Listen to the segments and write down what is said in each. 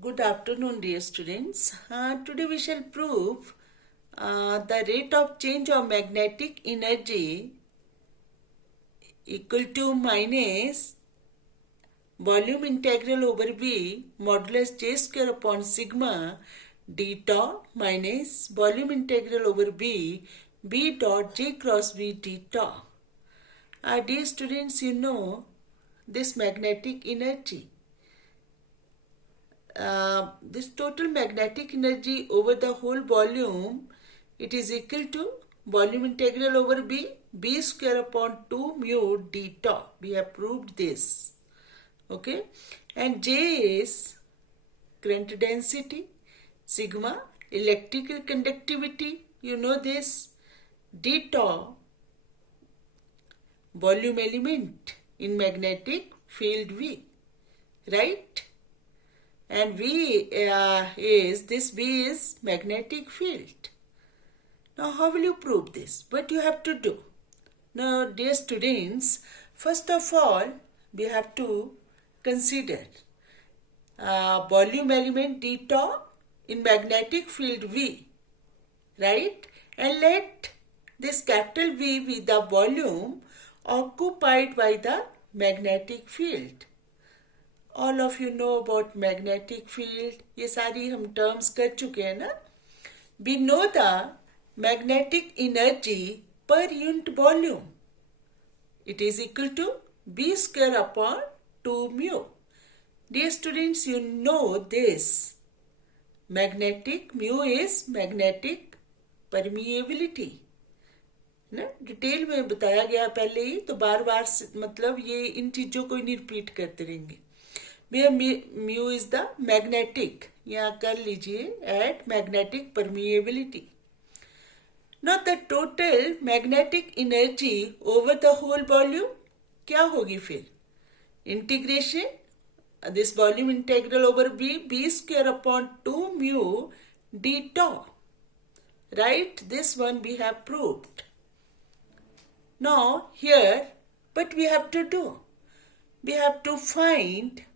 Good afternoon, dear students. Today we shall prove the rate of change of magnetic energy equal to minus volume integral over V modulus J square upon sigma d tau minus volume integral over B dot J cross V d tau. Dear students, you know this magnetic energy. This total magnetic energy over the whole volume, it is equal to volume integral over B square upon 2 mu d tau. We have proved this. Okay. And J is current density, sigma, electrical conductivity, you know this, d tau, volume element in magnetic field V, right? And V is magnetic field. Now how will you prove this? What you have to do? Now dear students, first of all we have to consider volume element d tau in magnetic field V, right? And let this capital V be the volume occupied by the magnetic field. All of you know about magnetic field. ये सारी हम terms कर चुके हैं ना. We know the magnetic energy per unit volume. It is equal to B square upon 2 mu. Dear students, you know this. Magnetic mu is magnetic permeability. ना detail में बताया गया पहले ही, तो बार बार मतलब ये इन चीजों को नहीं रिपीट करते रहेंगे. म्यू इज द मैग्नेटिक, यहाँ कर लीजिए at magnetic permeability. Now the total magnetic energy over the whole volume क्या होगी फिर? Integration this volume integral over B square upon 2 mu d tau, right? This one we have proved. Now here what we have to do? We have to find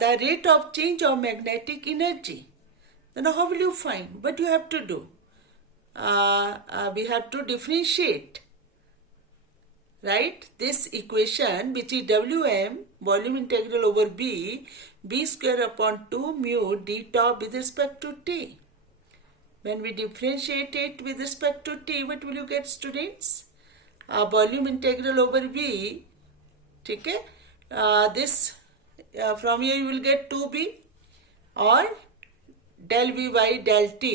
the rate of change of magnetic energy. Then how will you find? What you have to do? We have to differentiate, right? This equation, which is Wm, volume integral over B square upon 2 mu d tau with respect to t. When we differentiate it with respect to t, what will you get, students? Volume integral over B, ठीक है? This from here you will get 2b or del v by del t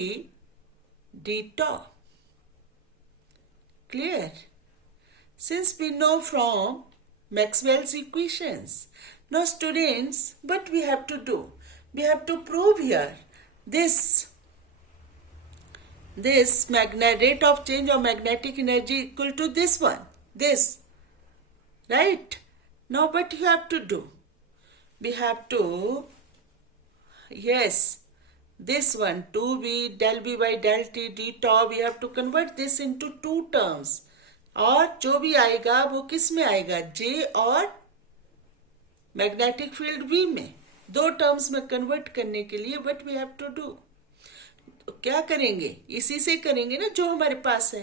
d tau. Clear? Since we know from Maxwell's equations. Now students, what we have to do? We have to prove here this rate of change of magnetic energy equal to this one, this, right? Now what you have to do? We have to, yes, this one 2b del b by del t d tau, we have to convert this into two terms. और जो भी आएगा वो किस में आएगा? J और magnetic field V में, दो टर्म्स में कन्वर्ट करने के लिए what we have to do? तो क्या करेंगे? इसी से करेंगे ना जो हमारे पास है,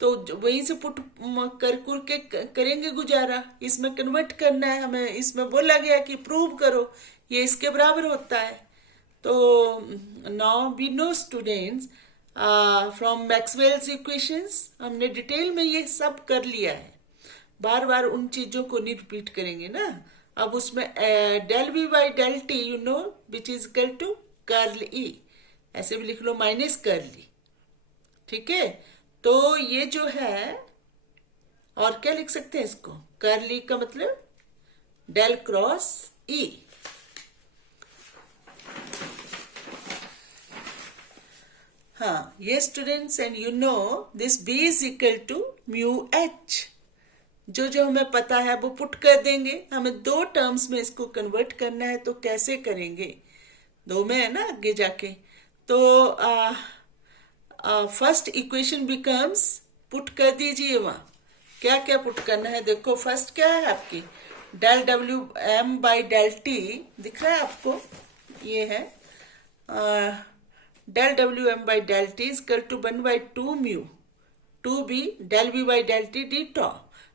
तो वहीं से पुट कर के करेंगे गुजारा. इसमें कन्वर्ट करना है हमें. इसमें बोला गया कि प्रूव करो, ये इसके बराबर होता है. तो now we know students from Maxwell's equations, हमने डिटेल में ये सब कर लिया है. बार बार उन चीजों को नहीं रिपीट करेंगे ना. अब उसमें del V by del T you know which is equal to curl E, ऐसे भी लिख लो माइनस कर्ल ई. ठीक है? तो ये जो है, और क्या लिख सकते हैं इसको? कर्ल ई का मतलब डेल क्रॉस ई. हाँ, ये students, and you know this B is equal to mu H. जो हमें पता है वो पुट कर देंगे. हमें दो टर्म्स में इसको कन्वर्ट करना है, तो कैसे करेंगे? दो में है ना आगे जाके. तो फर्स्ट इक्वेशन बिकम्स, पुट कर दीजिए वहां. क्या क्या पुट करना है देखो. फर्स्ट क्या है आपकी? Del W M by del T दिख रहा है आपको, ये है del W M by del T is equal to 1/2 mu 2b del v by del t d tau.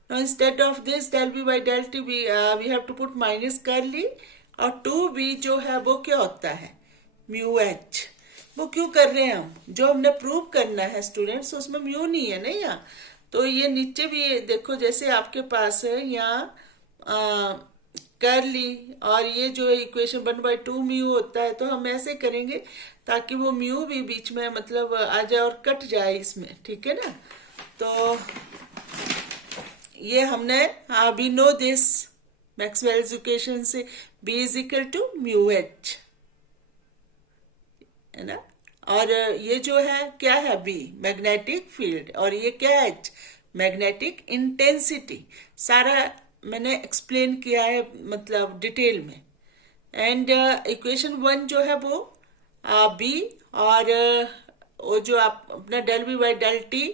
Now instead of this del v by del t we have to put minus curly, और 2b जो है वो क्या होता है mu H. वो क्यों कर रहे हैं हम, जो हमने प्रूव करना है स्टूडेंट्स उसमें म्यू नहीं है ना यहाँ, तो ये नीचे भी देखो जैसे आपके पास है यहाँ करली और ये जो इक्वेशन 1/2 म्यू होता है, तो हम ऐसे करेंगे ताकि वो म्यू भी बीच में मतलब आ जाए और कट जाए इसमें, ठीक है ना। तो ये हमने we know this Maxwell's equation से B is equal to mu H, है ना। और ये जो है क्या है B मैग्नेटिक फील्ड, और ये क्या है H मैग्नेटिक इंटेंसिटी। सारा मैंने एक्सप्लेन किया है मतलब डिटेल में। एंड इक्वेशन 1 जो है वो B और वो जो आप अपना del B by del T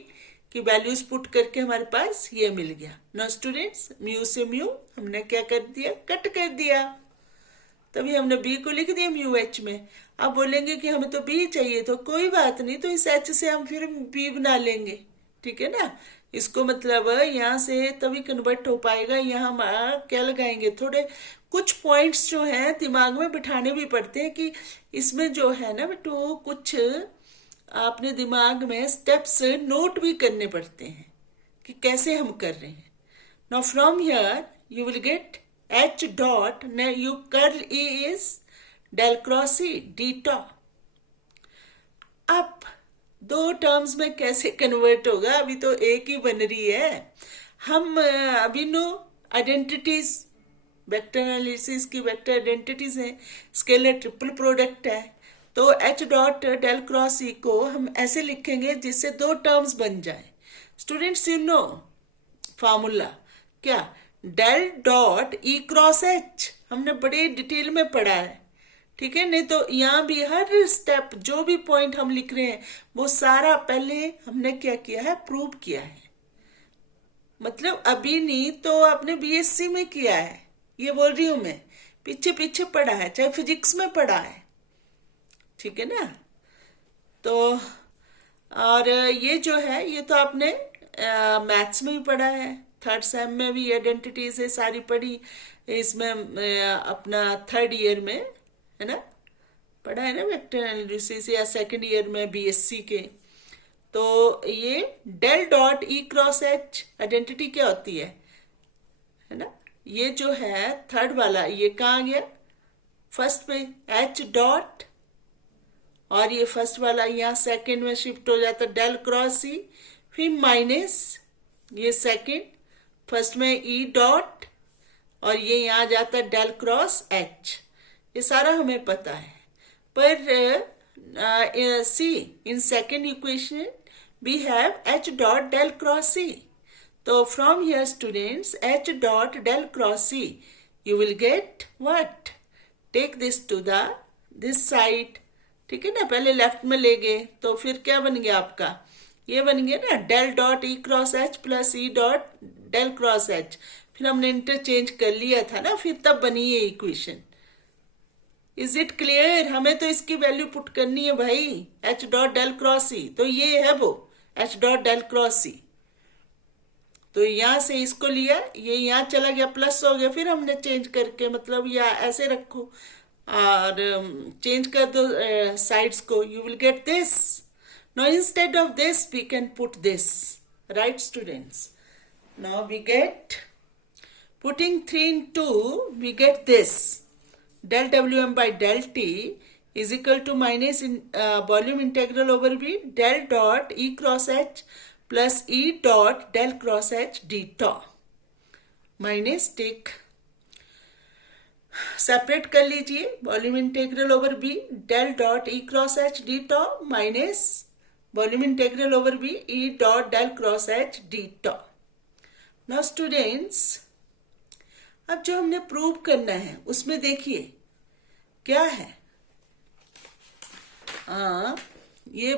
की वैल्यूज पुट करके हमारे पास ये मिल गया। नो स्टूडेंट्स म्यू से म्यू हमने क्या कर दिया, कट कर दिया, तभी हमने B को लिख दिया म्यू एच में। अब बोलेंगे कि हमें तो B चाहिए, तो कोई बात नहीं, तो इस H से हम फिर B बना लेंगे, ठीक है ना। इसको मतलब यहाँ से तभी कन्वर्ट हो पाएगा। यहाँ हम क्या लगाएंगे, थोड़े कुछ पॉइंट्स जो हैं दिमाग में बिठाने भी पड़ते हैं कि इसमें जो है ना बेटो कुछ अपने दिमाग में स्टेप्स नोट भी करने पड़ते हैं कि कैसे हम कर रहे हैं। Now from here you will get H dot, you curl E is del cross E D tau. अब दो टर्म्स में कैसे कन्वर्ट होगा, अभी तो एक ही बन रही है। हम अभी नो आइडेंटिटीज, वेक्टर एनालिसिस की वेक्टर आइडेंटिटीज हैं, स्केलर ट्रिपल प्रोडक्ट है, तो H dot del cross E को हम ऐसे लिखेंगे जिससे दो टर्म्स बन जाए। स्टूडेंट्स यू नो फॉर्मूला क्या, del dot E cross H हमने बड़े डिटेल में पढ़ा है, ठीक है। नहीं तो यहाँ भी हर स्टेप जो भी पॉइंट हम लिख रहे हैं वो सारा पहले हमने क्या किया है, प्रूव किया है। मतलब अभी नहीं तो आपने बीएससी में किया है, ये बोल रही हूं मैं, पीछे पीछे पढ़ा है, चाहे फिजिक्स में पढ़ा है, ठीक है ना। तो और ये जो है ये तो आपने मैथ्स में भी पढ़ा है, थर्ड सेम में भी आइडेंटिटीज है सारी पढ़ी, इसमें अपना थर्ड ईयर में है ना पढ़ा है ना वेक्टर एनालिसिस, या सेकंड ईयर में बीएससी के। तो ये del dot E cross H identity क्या होती है ना, ये जो है थर्ड वाला ये कहाँ गया, फर्स्ट पे H डॉट, और ये फर्स्ट वाला यहाँ सेकंड में शिफ्ट हो जाता है डेल क्रॉस E, फिर माइनस ये सेकंड, फर्स्ट में E डॉट, और ये यहाँ जाता है डेल क्रॉस H। ये सारा हमें पता है, पर see in second equation we have H dot del cross C। तो from here students H dot del cross C you will get what, take this to the this side, ठीक है ना। पहले लेफ्ट में ले गए तो फिर क्या बन गया आपका, ये बन गया ना del dot E cross H plus E dot del cross H, फिर हमने इंटरचेंज कर लिया था ना, फिर तब बनी ये इक्वेशन। इज इट क्लियर, हमें तो इसकी वैल्यू पुट करनी है भाई, H dot del cross C, तो ये है वो H dot del cross C। तो यहां से इसको लिया, ये यहाँ चला गया प्लस हो गया, फिर हमने चेंज करके मतलब या ऐसे रखो और चेंज कर दो साइड्स को, you will get this. Now instead of this we can put this, right students. Now we get putting 3 in 2 we get this, del Wm by del T is equal to minus volume integral over V del dot E cross H plus E dot del cross H d tau, minus take separate कर लीजिए, volume integral over B del dot E cross H d tau minus volume integral over B E dot del cross H d tau। Now students अब जो हमने prove करना है उसमें देखिए क्या है, ये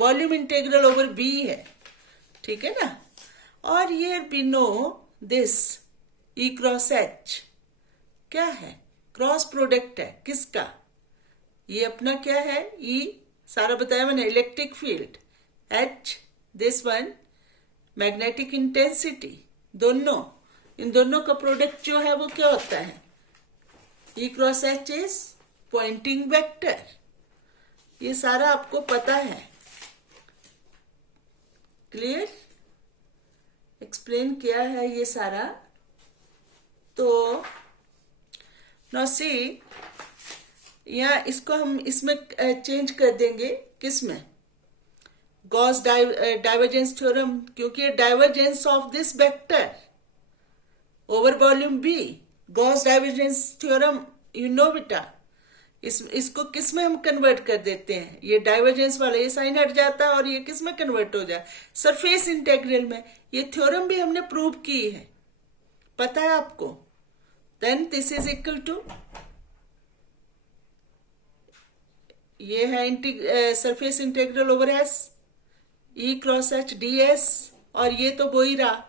वॉल्यूम इंटेग्रल ओवर बी है, ठीक है ना। और ये we know this E cross H क्या है? क्रॉस प्रोडक्ट है किसका? ये अपना क्या है? ई सारा बताया मैंने, electric field, H this one magnetic intensity, दोनों, इन दोनों का प्रोडक्ट जो है वो क्या होता है? E cross H is Poynting vector. ये सारा आपको पता है। क्लियर? एक्सप्लेन किया है ये सारा। तो नाउ सी, यहाँ इसको हम इसमें चेंज कर देंगे, किसमें? गॉस डाइवर्जेंस थ्योरम, क्योंकि divergence of this vector over volume B, Gauss divergence theorem you know बेटा। इसको किस में हम कन्वर्ट कर देते हैं? ये डाइवर्जेंस वाला ये साइन हट जाता है और ये किस में कन्वर्ट हो जाए? सरफेस इंटेग्रल में। ये थ्योरम भी हमने प्रूव की है, पता है आपको। Then this is equal to, ये है surface integral over S E cross H d S, और ये तो वो ही रहा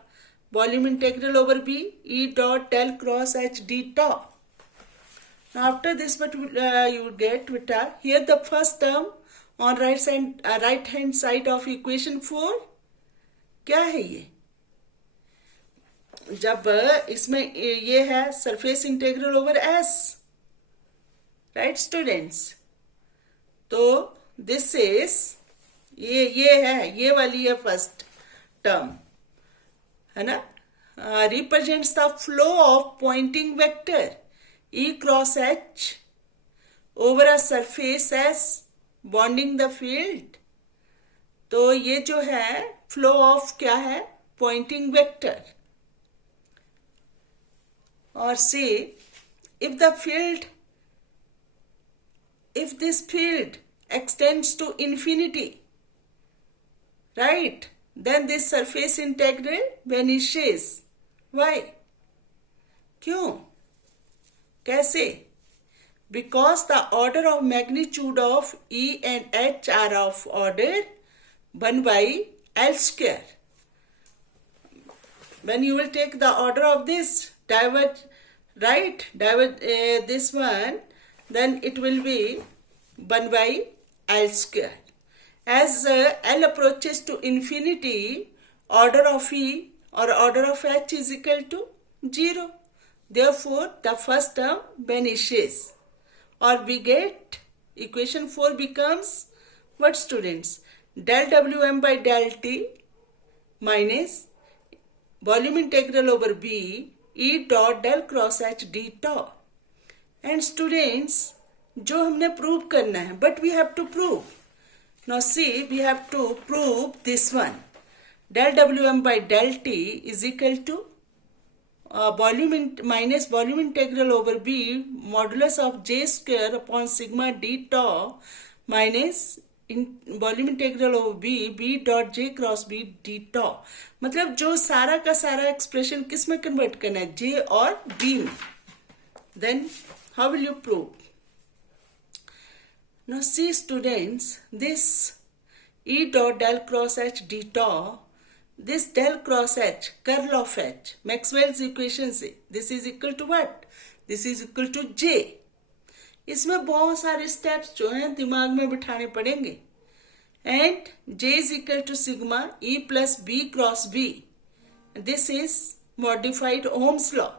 volume integral over B E dot del cross H d tau. Now after this what you would get beta, here the first term on right hand side of equation 4 क्या है? ये जब इसमें ये है surface integral over S, right students? तो this is ये है, ये वाली है फर्स्ट टर्म, है ना? Represents the flow of Poynting vector E cross H over a surface S bonding the field. तो ये जो है फ्लो ऑफ क्या है? Poynting vector. और से if this field extends to infinity, right, then this surface integral vanishes. Why? क्यों? कैसे? Because the order of magnitude of E and H are of order 1 by L square. When you will take the order of this this one, then it will be 1 by L square. As L approaches to infinity, order of E or order of H is equal to 0. Therefore, the first term vanishes, or we get equation 4 becomes what, students? Del Wm by del T minus volume integral over B E dot del cross H d tau. And students, जो हमने prove करना है, but we have to prove. Now see, we have to prove this one. Del Wm by del T is equal to minus volume integral over B modulus of J square upon sigma d tau minus volume integral over B dot J cross B d tau. मतलब जो सारा का सारा expression किस में convert करना है? J और B में. Then how will you prove? Now see students, this E dot del cross H d tau, this del cross H, curl of H, Maxwell's equation से, this is equal to what? This is equal to J. इसमें बहुत सारे steps जो हैं दिमाग में बिठाने पड़ेंगे. And J is equal to sigma E plus B cross B. This is modified Ohm's law.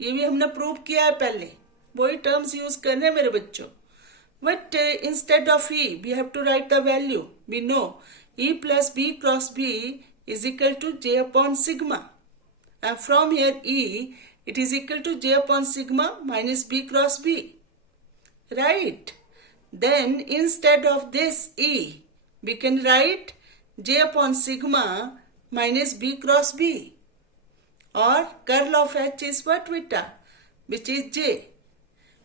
ये भी हमने प्रूव किया है पहले. वही टर्म्स यूज करने हैं मेरे बच्चों. But instead of E, we have to write the value. We know E plus B cross B is equal to J upon sigma. And from here E, it is equal to J upon sigma minus B cross B. Right? Then instead of this E, we can write J upon sigma minus B cross B. Or curl of H is what beta? Which is J.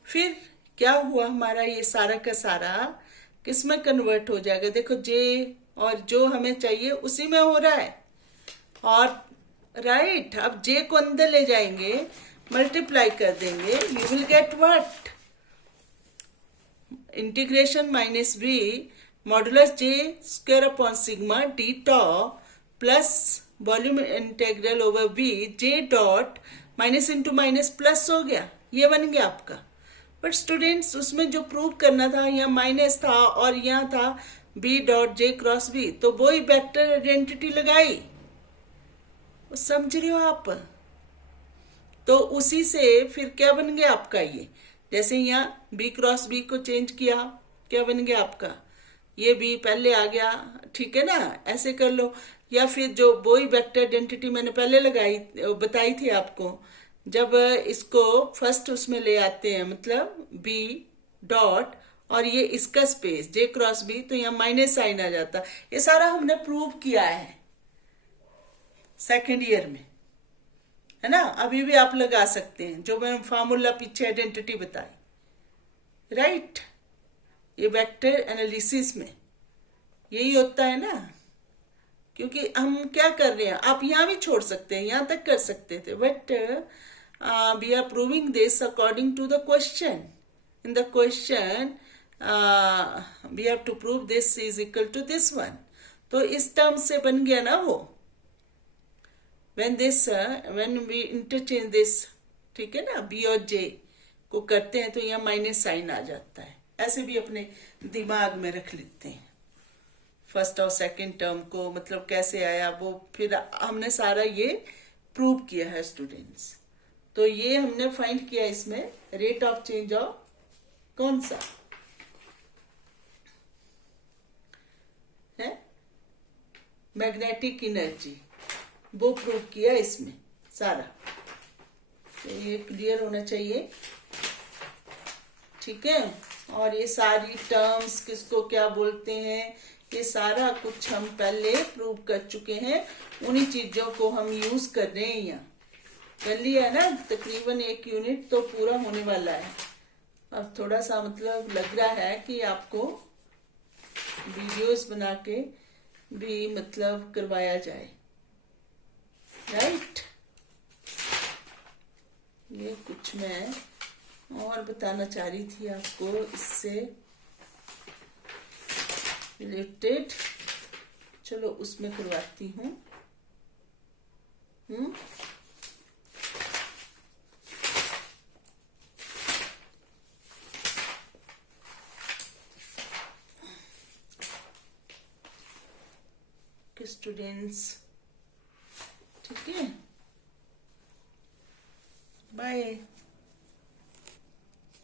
फिर क्या हुआ हमारा? ये सारा का सारा किस में कन्वर्ट हो जाएगा? देखो J और जो हमें चाहिए उसी में हो रहा है. और राइट, अब J को अंदर ले जाएंगे, मल्टीप्लाई कर देंगे, you will get what? Integration minus B modulus J square upon sigma d tau plus volume integral over B J dot minus into minus plus हो गया, ये बन गया आपका। बट स्टूडेंट्स उसमें जो प्रूव करना था, यहाँ माइनस था और यहाँ था B dot J cross B, तो वो ही वेक्टर आइडेंटिटी लगाई, समझ रहे हो आप। तो उसी से फिर क्या बन गया आपका, ये जैसे यहाँ बी क्रॉस बी को चेंज किया, क्या बन गया आपका, ये बी पहले आ गया, ठीक है ना, ऐसे कर लो। या फिर जो वही वेक्टर आइडेंटिटी मैंने पहले लगाई बताई थी आपको, जब इसको फर्स्ट उसमें ले आते हैं, मतलब बी डॉट और ये इसका स्पेस जे क्रॉस बी, तो यहाँ माइनस साइन आ जाता। ये सारा हमने प्रूव किया है सेकेंड ईयर में, है ना। अभी भी आप लगा सकते हैं जो मैंने फार्मूला पीछे आइडेंटिटी बताई, राइट। ये वेक्टर एनालिसिस में यही होता है ना, क्योंकि हम क्या कर रहे हैं, आप यहां भी छोड़ सकते हैं, यहां तक कर सकते थे, but we are proving this according to the question. In the question we have to prove this is equal to this one, तो इस टर्म से बन गया ना वो, when we interchange this, ठीक है ना, बी और जे को करते हैं तो यहाँ माइनस साइन आ जाता है। ऐसे भी अपने दिमाग में रख लेते हैं फर्स्ट और सेकंड टर्म को, मतलब कैसे आया वो, फिर हमने सारा ये प्रूव किया है स्टूडेंट्स। तो ये हमने फाइंड किया इसमें रेट ऑफ चेंज ऑफ कौन सा है, मैग्नेटिक एनर्जी, वो प्रूव किया इसमें सारा। तो ये क्लियर होना चाहिए, ठीक है। और ये सारी टर्म्स किसको क्या बोलते हैं, ये सारा कुछ हम पहले प्रूव कर चुके हैं, उन्हीं चीजों को हम यूज कर रहे हैं। यहाँ कर लिया है ना, तकरीबन एक यूनिट तो पूरा होने वाला है। अब थोड़ा सा मतलब लग रहा है कि आपको वीडियोस बना के भी मतलब करवाया जाए, राइट। ये कुछ मैं और बताना चाह रही थी आपको इससे रिलेटेड, चलो उसमें करवाती हूँ। स्टूडेंट्स, ठीक है, बाय।